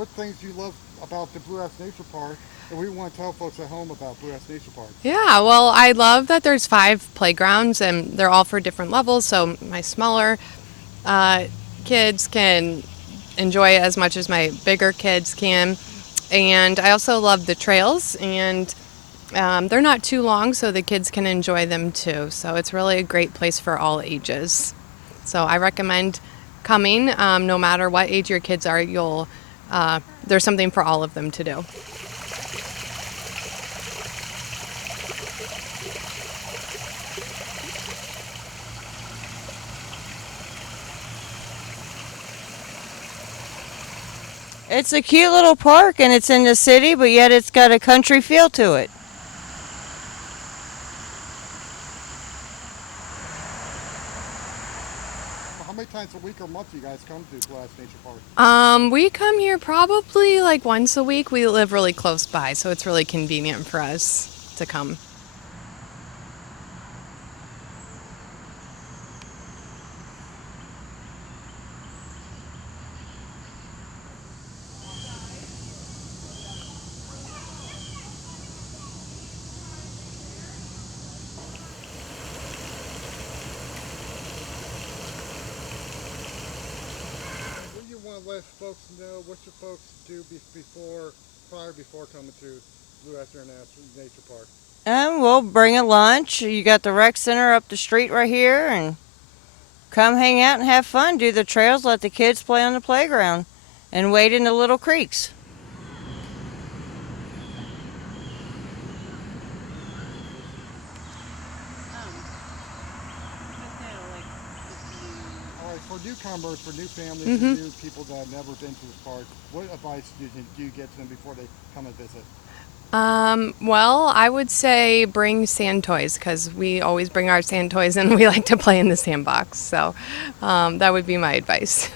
what things do you love about the Blue House Nature Park, and we want to tell folks at home about Blue House Nature Park. Yeah, well, I love that there's 5 playgrounds and they're all for different levels. So my smaller uh, kids can enjoy it as much as my bigger kids can. And I also love the trails, and they're not too long, so the kids can enjoy them too. So it's really a great place for all ages. So I recommend coming, no matter what age your kids are. There's something for all of them to do. It's a cute little park and it's in the city, but yet it's got a country feel to it. How many times a week or month do you guys come to Blue House Nature Park? We come here probably like once a week. We live really close by, so it's really convenient for us to come. What do you want to let folks know? What should folks do before coming to Blue House International Nature Park? And we'll bring a lunch. You got the rec center up the street right here, and come hang out and have fun. Do the trails, let the kids play on the playground, and wade in the little creeks. All right, for newcomers, for new families, for new people that have never been to this park, what advice do you get to them before they come and visit? Well, I would say bring sand toys because we always bring our sand toys and we like to play in the sandbox. So that would be my advice.